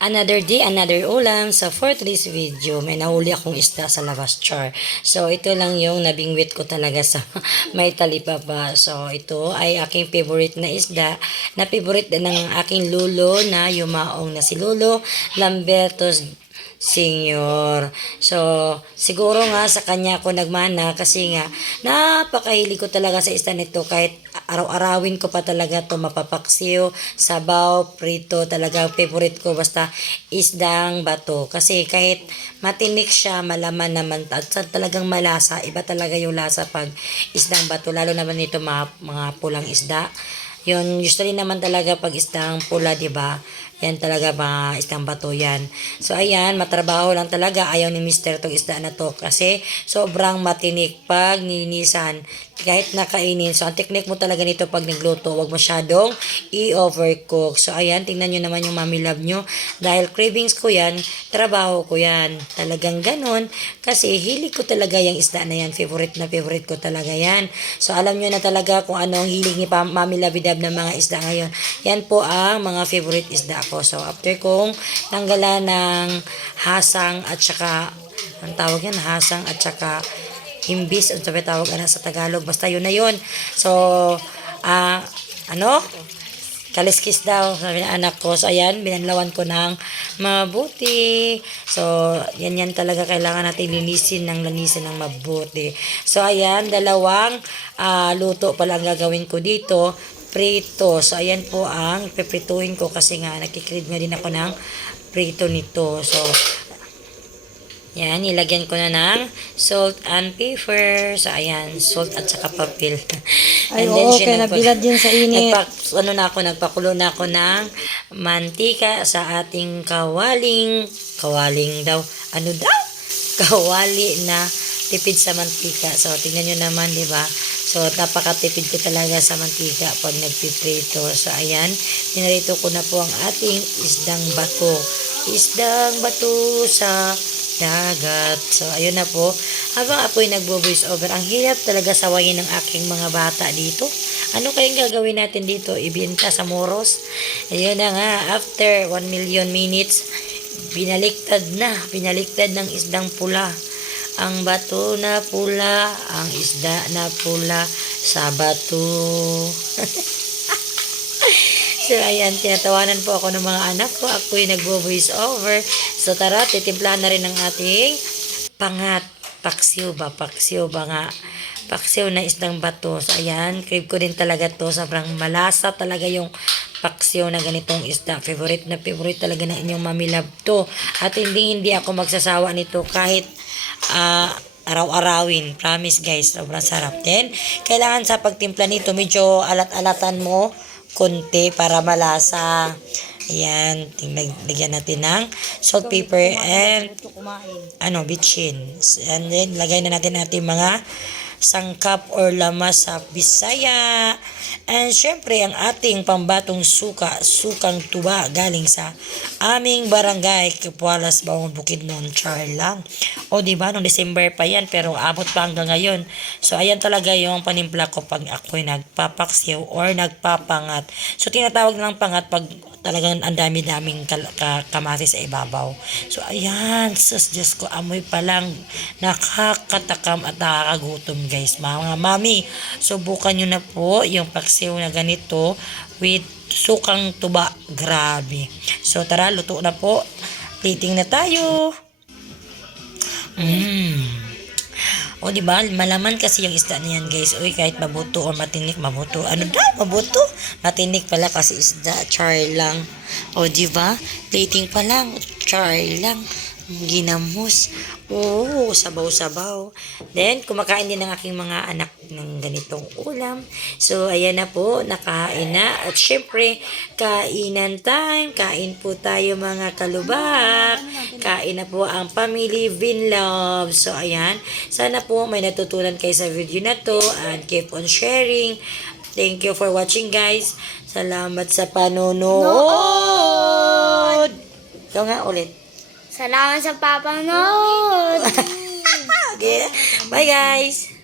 Another day, another ulam. So, for today's video, may nahuli akong isda sa labas char. So, ito lang yung nabingwit ko talaga sa may talipapa. So, ito ay aking favorite na isda na favorite din ng aking lulo na yumaong na si Lulo Lambertos Senior. So, siguro nga sa kanya ako nagmana kasi nga napakahilig ko talaga sa isda nito kahit araw-arawin ko pa talaga to mapapaksiw, sabaw, prito, talaga favorite ko basta isdang bato. Kasi kahit matinik siya, malaman naman at talagang malasa, iba talaga yung lasa pag isdang bato, lalo naman nito mga, mga pulang isda. Yun, usually naman talaga pag isdang pula, di ba? Yan talaga mga isdang bato yan. So, ayan, matrabaho lang talaga. Ayaw ni Mr. tong isda na to kasi sobrang matinik pag ninisan kahit nakainin. So, ang technique mo talaga nito pag nagluto, wag masyadong i-overcook. So, ayan, tingnan nyo naman yung mami love nyo. Dahil cravings ko yan, trabaho ko yan. Talagang ganun. Kasi hilig ko talaga yung isda na yan. Favorite na favorite ko talaga yan. So, alam nyo na talaga kung ano ang hilig ni mami labidab ng mga isda ngayon. Yan po ang mga favorite isda ko. So, after kong tanggalan ng hasang at saka, ang tawag yan, hasang at saka himbis, ang sabi tawag ano sa Tagalog, basta yun na yun. So, ah, ano? Kaliskis daw, sabi ng anak ko. So, ayan, binanlawan ko ng mabuti. So, yan yan talaga kailangan natin linisin ng linisin ng mabuti. So, ayan, dalawang ah, luto pala ang gagawin ko dito. Prito. So, ayan po ang piprituhin ko kasi nga, nakikrib nga din ako ng prito nito. So, yan, ilagyan ko na ng salt and pepper. So, ayan, salt at saka papel. Ay, oo, siya kaya nagpa- nabilad yan sa init. Nagpa, ano na ako, nagpakulo na ako ng mantika sa ating kawaling, kawaling daw, ano daw? Kawali na tipid sa mantika. So, tingnan nyo naman, di ba? So, napakatipid ko talaga sa mantika pag nagpiprito. So, ayan, pinarito ko na po ang ating isdang bato. Isdang bato sa dagat. So, ayun na po. Habang apo'y nagbo-voice over, ang hirap talaga sawayin ng aking mga bata dito. Ano kayang gagawin natin dito? Ibenta sa moros? Ayun na nga, after 1 million minutes, binaliktad na. Binaliktad ng isdang pula. Ang bato na pula, ang isda na pula sa bato. So, ayan, tinatawanan po ako ng mga anak ko. Ako'y nagbo-voice over. So, tara, titimplahan na rin ng ating pangat. Paksiw ba? Paksiw ba nga? Paksiw na isdang bato. So, ayan, crave ko din talaga to. Sobrang malasa talaga yung paksiw na ganitong isda. Favorite na favorite talaga ng inyong mami love to. At hindi hindi ako magsasawa nito kahit ah, araw-arawin. Promise guys, sobrang sarap. Then, kailangan sa pagtimpla nito, medyo alat-alatan mo konti para malasa. Ayan, tingnan, lagyan natin ng salt, pepper, and ano, bitchin. And then, lagay na natin natin mga sangkap or lamas sa Bisaya. And syempre, ang ating pambatong suka, sukang tuba, galing sa aming barangay, Kapualas, Bawang Bukid noon, char lang. O, di ba, noong December pa yan, pero abot pa hanggang ngayon. So, ayan talaga yung panimpla ko pag ako'y nagpapaksiw or nagpapangat. So, tinatawag ng pangat pag talagang ang dami-daming kamatis sa ibabaw. So, ayan, sus, Diyos ko, amoy pa lang nakakatakam at nakakagutom, guys. Mga mami, subukan nyo na po yung paksiw na ganito with sukang tuba. Grabe. So, tara, luto na po. Plating na tayo. Mmm. O, di ba? Malaman kasi yung isda na yan, guys. Uy, kahit mabuto or matinik, mabuto. Ano daw? Mabuto? Matinik pala kasi isda. Char lang. O, di ba? Plating pa lang. Char lang. Ginamos. Oo, sabaw-sabaw. Then, kumakain din ng aking mga anak ng ganitong ulam. So, ayan na po. Nakain na. At syempre, kainan time. Kain po tayo mga kalubak. Kain na po ang Family Vinlove. So, ayan. Sana po may natutunan kayo sa video na to. And keep on sharing. Thank you for watching, guys. Salamat sa panonood. Ikaw nga ulit. Salamat sa papanood! Okay. Bye, guys.